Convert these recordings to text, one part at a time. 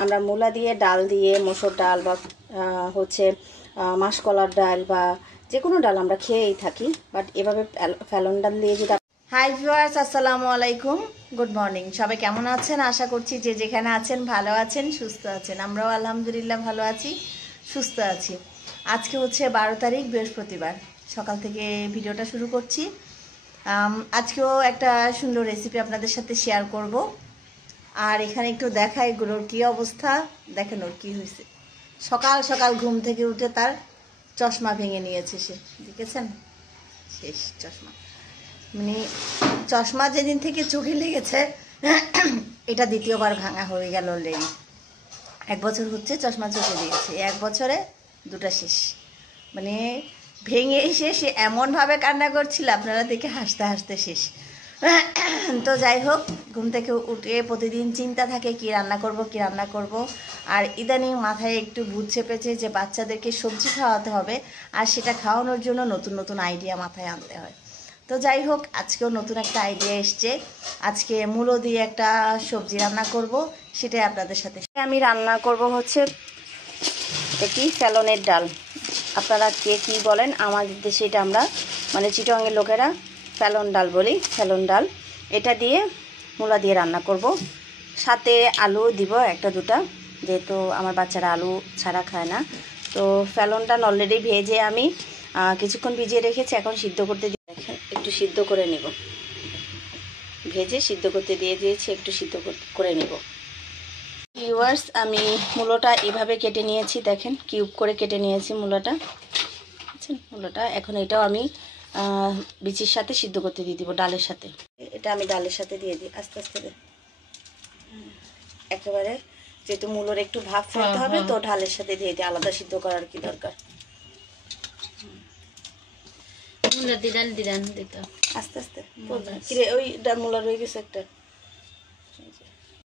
আমরা মূলা দিয়ে ডাল দিয়ে মসুর ডাল বা হচ্ছে মাসকলার ডাল বা যে কোনো ডাল আমরা খেয়েই থাকি, বাট এভাবে ফ্যালন ডাল দিয়ে যেটা। হাই ভিউয়ার্স, আসসালামু আলাইকুম, গুড মর্নিং। সবাই কেমন আছেন? আশা করছি যে যেখানে আছেন ভালো আছেন, সুস্থ আছেন। আমরাও আলহামদুলিল্লাহ ভালো আছি, সুস্থ আছি। আজকে হচ্ছে 12 তারিখ, বৃহস্পতিবার। সকাল থেকে ভিডিওটা শুরু করছি। আজকেও একটা সুন্দর রেসিপি আপনাদের সাথে শেয়ার করব। আর এখানে একটু দেখাই এগুলোর কী অবস্থা। দেখেন ওর কী হয়েছে। সকাল সকাল ঘুম থেকে উঠে তার চশমা ভেঙে নিয়েছে সে, দেখেছেন? শেষ চশমা, মানে চশমা যেদিন থেকে চোখে লেগেছে এটা দ্বিতীয়বার ভাঙা হয়ে গেল অলরেডি। 1 বছর হচ্ছে চশমা চোখে দিয়েছে, 1 বছরে 2টা শেষ। মানে ভেঙে এসে সে এমনভাবে কান্না করছিল, আপনারা দেখে হাসতে হাসতে শেষ। তো যাই হোক, ঘুম থেকে উঠে প্রতিদিন চিন্তা থাকে কি রান্না করব। আর ইদানিং মাথায় একটু ভূত চেপেছে যে বাচ্চাদেরকে সবজি খাওয়াতে হবে, আর সেটা খাওয়ানোর জন্য নতুন নতুন আইডিয়া মাথায় আনতে হয়। তো যাই হোক, আজকেও নতুন একটা আইডিয়া এসছে। আজকে মূলো দিয়ে একটা সবজি রান্না করব, সেটাই আপনাদের সাথে আমি রান্না করব। হচ্ছে একটি ফ্যালনের ডাল, আপনারা কে কী বলেন, আমাদের দেশে এটা আমরা মানে চিটাগাংয়ের লোকেরা ফ্যালন ডাল বলি। ফ্যালন ডাল এটা দিয়ে মূলা দিয়ে রান্না করব, সাথে আলু দিব 1-2টা, যেহেতু আমার বাচ্চারা আলু ছাড়া খায় না। তো ফ্যালন ডাল অলরেডি ভেজে আমি কিছুক্ষণ ভিজিয়ে রেখেছি, এখন সিদ্ধ করতে দিয়ে একটু সিদ্ধ করে নেব। ভেজে সিদ্ধ করতে দিয়ে দিয়েছি, একটু সিদ্ধ করে নেব। ভিউয়ার্স, আমি মূলোটা এভাবে কেটে নিয়েছি, দেখেন কিউব করে কেটে নিয়েছি মূলাটা। মূলাটা এখন এটাও আমি বিচির সাথে সিদ্ধ করতে দিয়ে দিব, ডালের সাথে। এটা আমি ডালের সাথে দিয়ে দিই, আস্তে আস্তে একেবারে, যেহেতু মূলোর একটু ভাব ফেলতে হবে, তো ডালের সাথে দিয়ে দিই, আলাদা সিদ্ধ করার কি দরকার। আস্তে আস্তে ওই মূলা রয়ে গেছে একটা।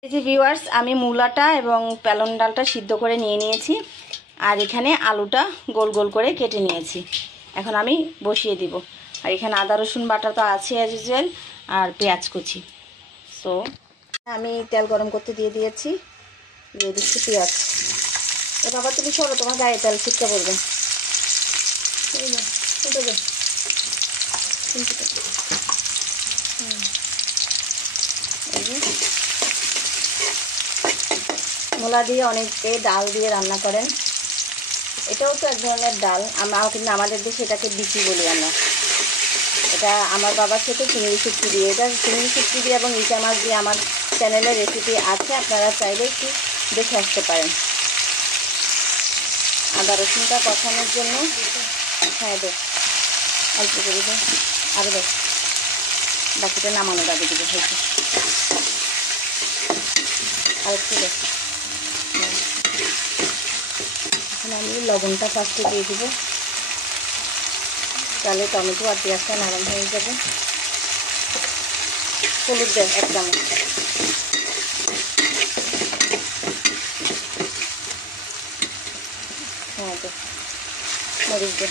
এই যে ভিউয়ার্স, আমি মূলাটা এবং প্যালন ডালটা সিদ্ধ করে নিয়ে নিয়েছি, আর এখানে আলুটা গোল গোল করে কেটে নিয়েছি। এখন আমি বসিয়ে দিব। আর এখানে আদা রসুন বাটা তো আছে অ্যাজ ইউজুয়াল, আর পেঁয়াজ কুচি। সো আমি তেল গরম করতে দিয়ে দিয়েছি, দিয়ে দিচ্ছি পেঁয়াজ। এ বাবা তুমি সরো, তোমার গায়ে তেল ছিটকা পড়বে। মূলা দিয়ে অনেকে ডাল দিয়ে রান্না করেন, এটাও তো এক ধরনের ডাল। কিন্তু আমাদের দেশে এটাকে বিচি বলি আমরা। এটা আমার বাবার সাথে চিংড়ি শুটকি দিয়ে, এটা চিংড়ি শুটকি দিয়ে এবং ইচা মাছ দিয়ে আমার চ্যানেলে রেসিপি আছে, আপনারা চাইলে একটু দেখে আসতে পারেন। আদা রসুনটা কষানোর জন্য, হ্যাঁ দে অল্প করে দে, আরও দে, বাকিটা নামানোর আগে দিবে হয়েছে, আর একটু দে। এখন আমি লবণটা ফার্স্টে দিয়ে দিব, তাহলে টমেটো আর পেঁয়াজটা নরম হয়ে যাবে। হলুদ দেয় 1 চামচ, হ্যাঁ দে, মরিচ দে,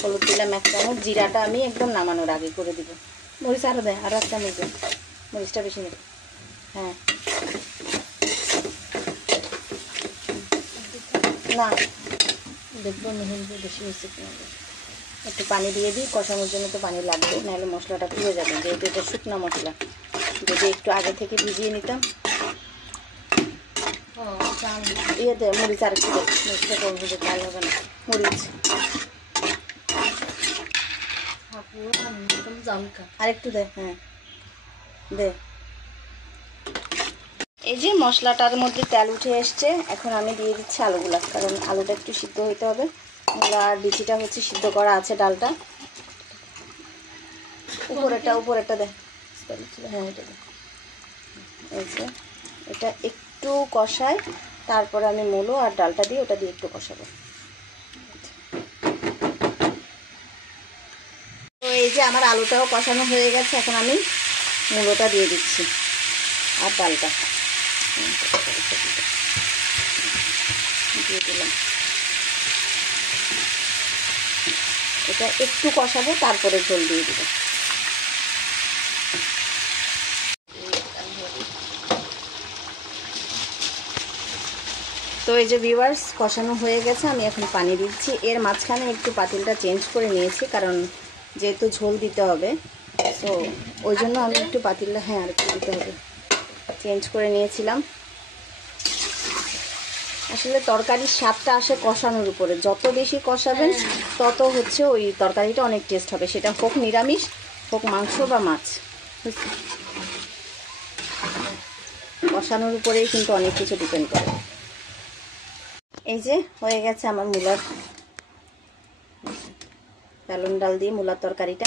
হলুদ দিলাম 1 চামচ। জিরাটা আমি একদম নামানোর আগে করে দিব। মরিচ আরও দেয়, আরও 1 চামচ দেয়, মরিচটা বেশি নেবে। হ্যাঁ না দেখবো মেহেন্দি বেশি হয়েছে কিনা, একটু পানি দিয়ে দিই, কষানোর জন্য তো পানি লাগবে, নাহলে মশলাটা পুড়ে যাবে, যেহেতু এটা শুকনো মশলা। যদি একটু আগে থেকে ভিজিয়ে নিতাম। ইয়েতে মরিচ আরেকটু দেয়, মরিচটা কম হবে, চাল হবে না। মরিচ আরেকটু দে, হ্যাঁ দে। এই যে মশলাটার মধ্যে তেল উঠে এসছে, এখন আমি দিয়ে দিচ্ছি আলুগুলা, কারণ আলুটা একটু সিদ্ধ হইতে হবে। আর বিচিটা হচ্ছে সিদ্ধ করা আছে, ডালটা উপরেরটা দে, হ্যাঁ এটা দে। এই যে এটা একটু কষাই, তারপরে আমি মূলো আর ডালটা দিয়ে ওটা দিয়ে একটু কষাবো। তো এই যে আমার আলুটাও কষানো হয়ে গেছে, এখন আমি মূলোটা দিয়ে দিচ্ছি আর ডালটা দিয়ে দিলাম। এটা একটু কষাবো, তারপরে ঝোল দিয়ে দিব। এই যে ভিউয়ার্স, কষানো হয়ে গেছে, আমি এখন পানি দিচ্ছি। এর মাঝখানে একটু পাতিলটা চেঞ্জ করে নিয়েছি, কারণ যেহেতু ঝোল দিতে হবে, তো ওই জন্য আমি একটু পাতিলটা আর একটু দিতে হবে, চেঞ্জ করে নিয়েছিলাম। আসলে তরকারির স্বাদটা আসে কষানোর উপরে, যত বেশি কষাবেন তত হচ্ছে ওই তরকারিটা অনেক টেস্ট হবে, সেটা হোক নিরামিষ, হোক মাংস বা মাছ। কষানোর উপরেই কিন্তু অনেক কিছু ডিপেন্ড করে। এই যে হয়ে গেছে আমার মূলার পালং ডাল দিয়ে মূলার তরকারিটা।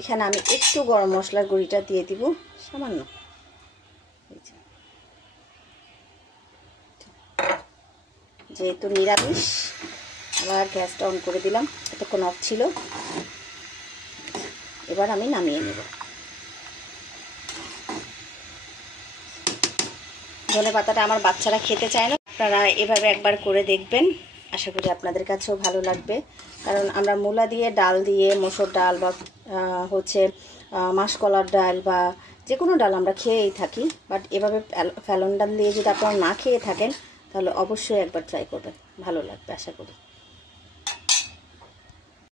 এখানে আমি একটু গরম মশলার গুঁড়িটা দিয়ে দিব, সামান্য। যেহেতু নিরামিষ, আবার গ্যাসটা অন করে দিলাম, এতক্ষণ অফ ছিল। এবার আমি নামিয়ে নেব। ধনেপাতাটা আমার বাচ্চারা খেতে চায় না, আপনারা এভাবে একবার করে দেখবেন, আশা করি আপনাদের কাছেও ভালো লাগবে। কারণ আমরা মূলা দিয়ে, ডাল দিয়ে, মসুর ডাল বা হচ্ছে মাসকলার ডাল বা যে কোনো ডাল আমরা খেয়েই থাকি, বাট এভাবে ফ্যালন ডাল দিয়ে যদি আপনারা না খেয়ে থাকেন, তাহলে অবশ্যই একবার ট্রাই করবেন, ভালো লাগবে আশা করি।